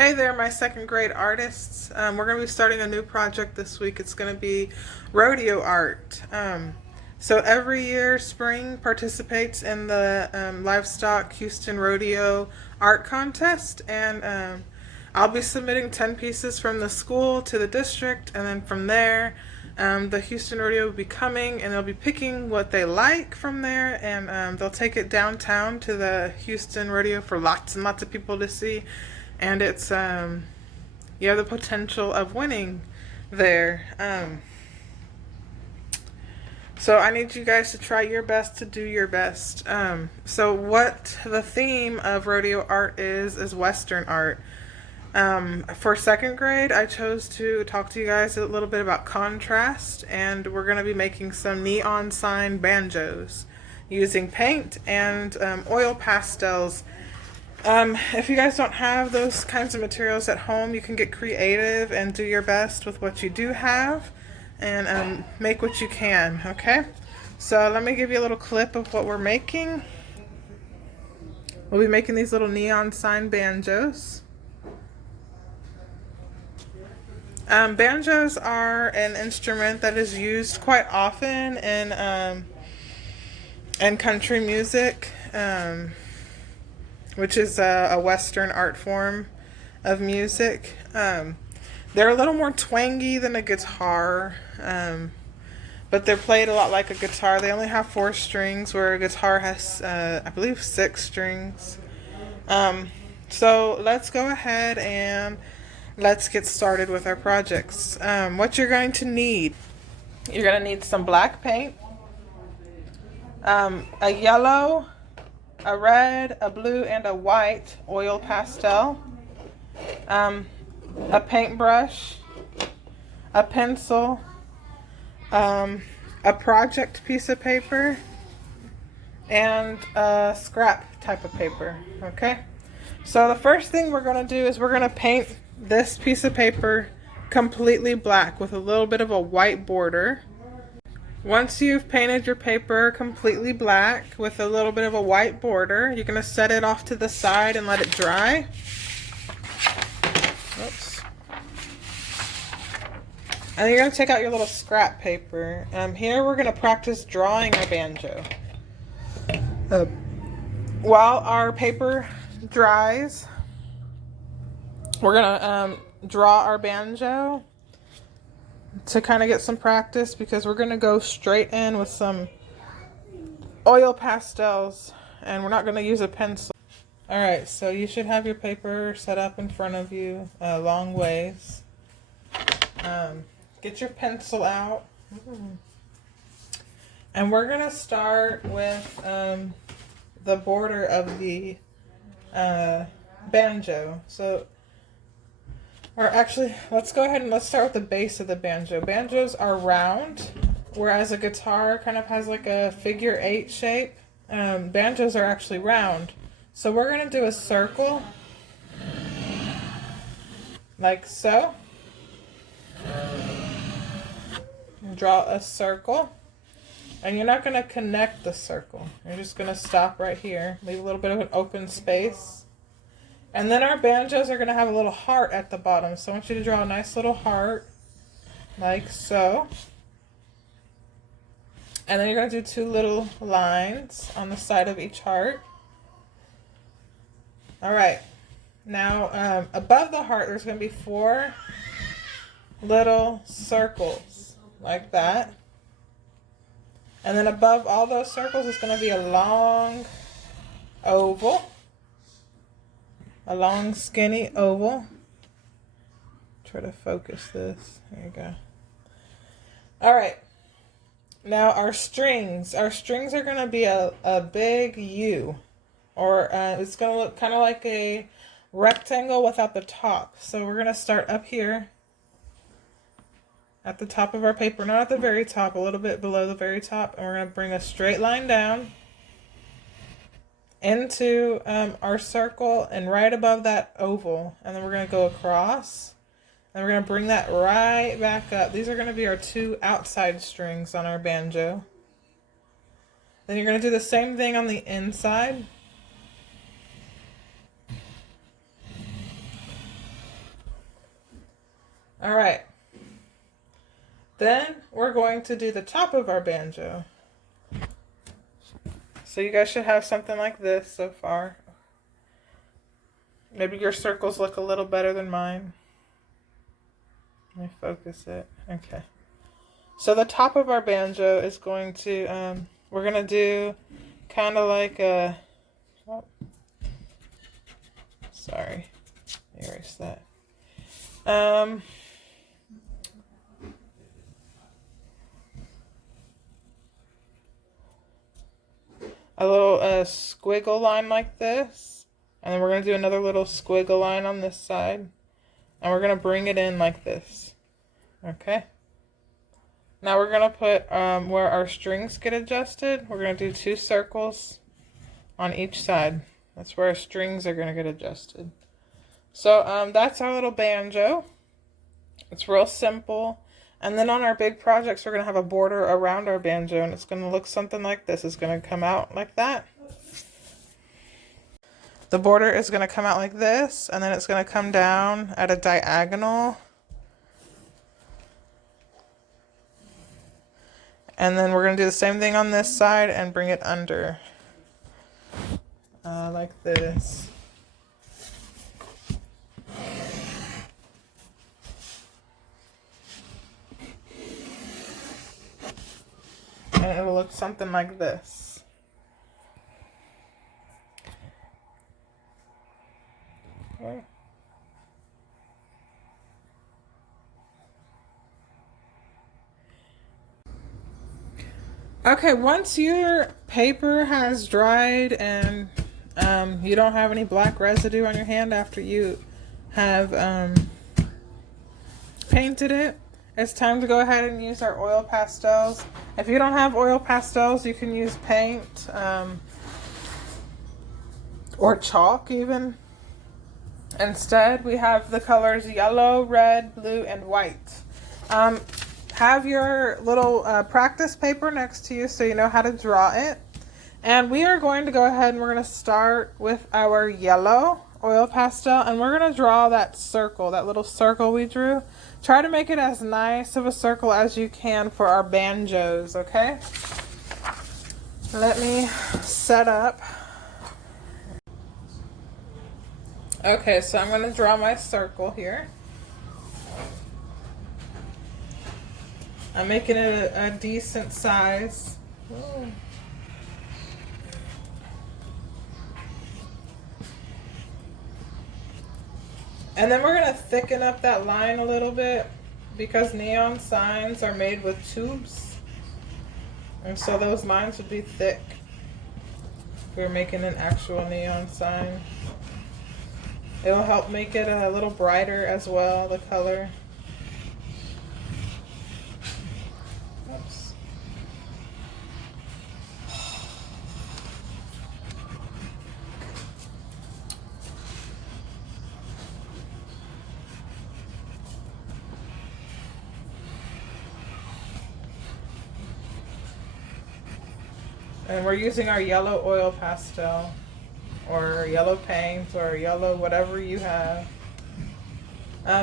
Hey there, my second grade artists. We're going to be starting a new project this week. It's going to be rodeo art. So every year, spring participates in the Livestock Houston Rodeo Art Contest, and I'll be submitting 10 pieces from the school to the district, and then from there, the Houston Rodeo will be coming, and they'll be picking what they like from there, and they'll take it downtown to the Houston Rodeo for lots and lots of people to see. And it's you have the potential of winning there. So I need you guys to try your best to do your best. So what the theme of rodeo art is Western art. For second grade, I chose to talk to you guys a little bit about contrast, and we're going to be making some neon sign banjos using paint and oil pastels. If you guys don't have those kinds of materials at home, you can get creative and do your best with what you do have and make what you can, okay? So let me give you a little clip of what we're making. We'll be making these little neon sign banjos. Banjos are an instrument that is used quite often in country music. Which is a Western art form of music. They're a little more twangy than a guitar, but they're played a lot like a guitar. They only have 4 strings, where a guitar has, I believe, 6 strings. So let's go ahead and let's get started with our projects. What you're going to need, you're going to need some black paint, a yellow, a red, a blue, and a white oil pastel, a paintbrush, a pencil, a project piece of paper, and a scrap type of paper, okay? So the first thing we're going to do is we're going to paint this piece of paper completely black with a little bit of a white border. Once you've painted your paper completely black with a little bit of a white border, you're going to set it off to the side and let it dry. Oops. And then you're going to take out your little scrap paper. Here we're going to practice drawing our banjo. While our paper dries, we're going to draw our banjo to kind of get some practice, because we're going to go straight in with some oil pastels and we're not going to use a pencil. Alright, so you should have your paper set up in front of you a long ways. Get your pencil out. And we're going to start with the border of the banjo. Or actually, let's go ahead and let's start with the base of the banjo. Banjos are round, whereas a guitar kind of has like a figure 8 shape. Banjos are actually round. So we're going to do a circle, like so. Draw a circle. And you're not going to connect the circle. You're just going to stop right here. Leave a little bit of an open space. And then our banjos are going to have a little heart at the bottom. So I want you to draw a nice little heart, like so. And then you're going to do 2 little lines on the side of each heart. Alright. Now, above the heart, there's going to be 4 little circles, like that. And then above all those circles is going to be a long oval. A long skinny oval. Try to focus this. There you go. Alright. Now our strings. Our strings are going to be a big U. Or it's going to look kind of like a rectangle without the top. So we're going to start up here at the top of our paper. Not at the very top, a little bit below the very top. And we're going to bring a straight line down into our circle and right above that oval, and then we're going to go across and we're going to bring that right back up. These are going to be our 2 outside strings on our banjo. Then you're going to do the same thing on the inside. All right. Then we're going to do the top of our banjo. So you guys should have something like this so far. Maybe your circles look a little better than mine. Let me focus it. Okay. So the top of our banjo is going to, we're going to do kind of like a, oh, sorry, erase that. A little squiggle line like this. And then we're going to do another little squiggle line on this side. And we're going to bring it in like this. Okay. Now we're going to put where our strings get adjusted. We're going to do 2 circles on each side. That's where our strings are going to get adjusted. So that's our little banjo. It's real simple. And then on our big projects, we're going to have a border around our banjo, and it's going to look something like this. It's going to come out like that. The border is going to come out like this, and then it's going to come down at a diagonal. And then we're going to do the same thing on this side and bring it under. Like this. And it'll look something like this. Okay. Okay, once your paper has dried and you don't have any black residue on your hand after you have painted it, it's time to go ahead and use our oil pastels. If you don't have oil pastels, you can use paint or chalk even. Instead, we have the colors yellow, red, blue, and white. Have your little practice paper next to you so you know how to draw it. And we are going to go ahead and we're going to start with our yellow oil pastel, and we're going to draw that circle, that little circle we drew. Try to make it as nice of a circle as you can for our banjos, okay? Let me set up. Okay, so I'm going to draw my circle here. I'm making it a decent size. Ooh. And then we're going to thicken up that line a little bit because neon signs are made with tubes. And so those lines would be thick if we're making an actual neon sign. It'll help make it a little brighter as well, the color. Oops. And we're using our yellow oil pastel, or yellow paint, or yellow whatever you have.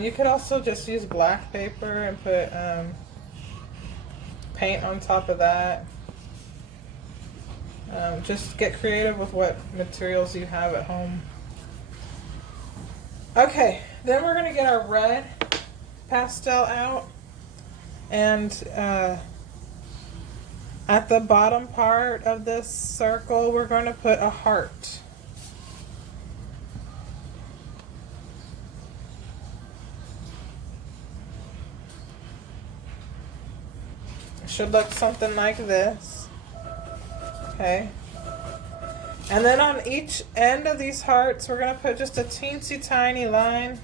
You could also just use black paper and put paint on top of that. Just get creative with what materials you have at home. Okay, then we're going to get our red pastel out, and at the bottom part of this circle we're going to put a heart. It should look something like this. Okay. And then on each end of these hearts we're going to put just a teensy tiny line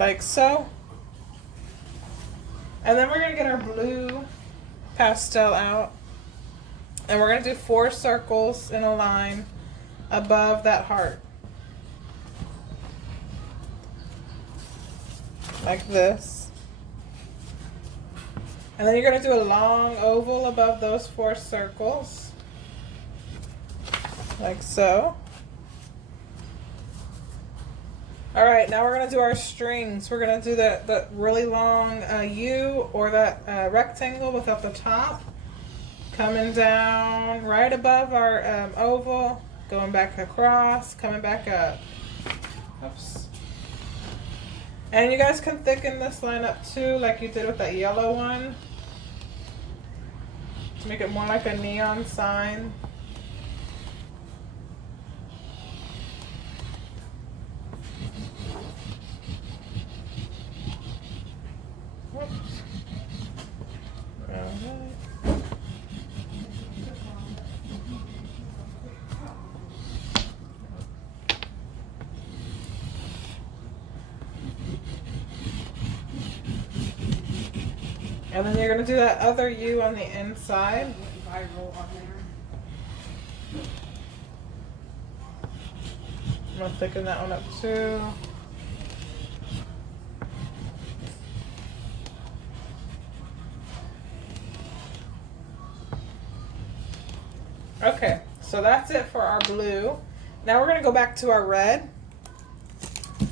like so. And then we're going to get our blue pastel out, and we're going to do 4 circles in a line above that heart like this. And then you're going to do a long oval above those 4 circles like so. All right, now we're gonna do our strings. We're gonna do the really long U or that rectangle without the top, coming down right above our oval, going back across, coming back up. Oops. And you guys can thicken this line up too, like you did with that yellow one, to make it more like a neon sign. And then you're going to do that other U on the inside. Viral on there. I'm going to thicken that one up too. Okay, so that's it for our blue. Now we're going to go back to our red.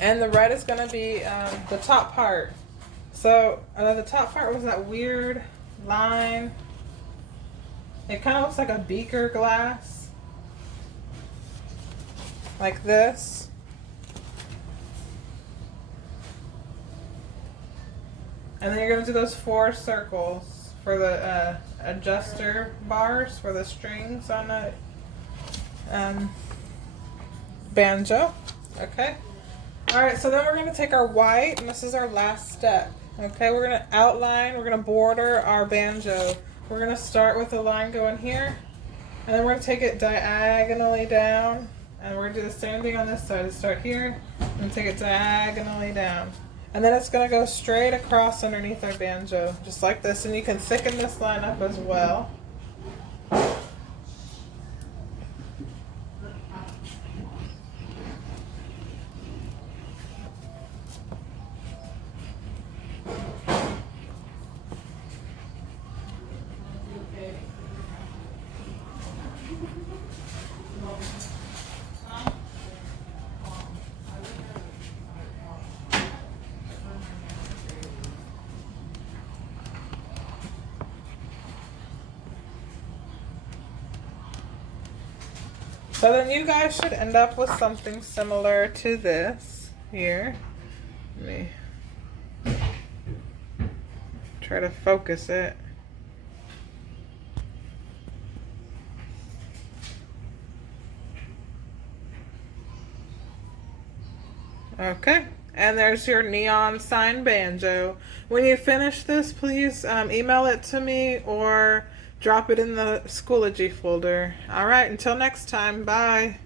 And the red is going to be the top part. So the top part was that weird line. It kind of looks like a beaker glass. Like this. And then you're going to do those 4 circles for the adjuster bars for the strings on the banjo. Okay. Alright, so then we're going to take our white, and this is our last step. Okay, we're going to outline, we're going to border our banjo. We're going to start with a line going here, and then we're going to take it diagonally down, and we're going to do the same thing on this side. Start here, and take it diagonally down. And then it's going to go straight across underneath our banjo, just like this, and you can thicken this line up as well. So then you guys should end up with something similar to this here. Let me try to focus it. Okay, and there's your neon sign banjo. When you finish this, please email it to me or drop it in the Schoology folder. All right, until next time, bye.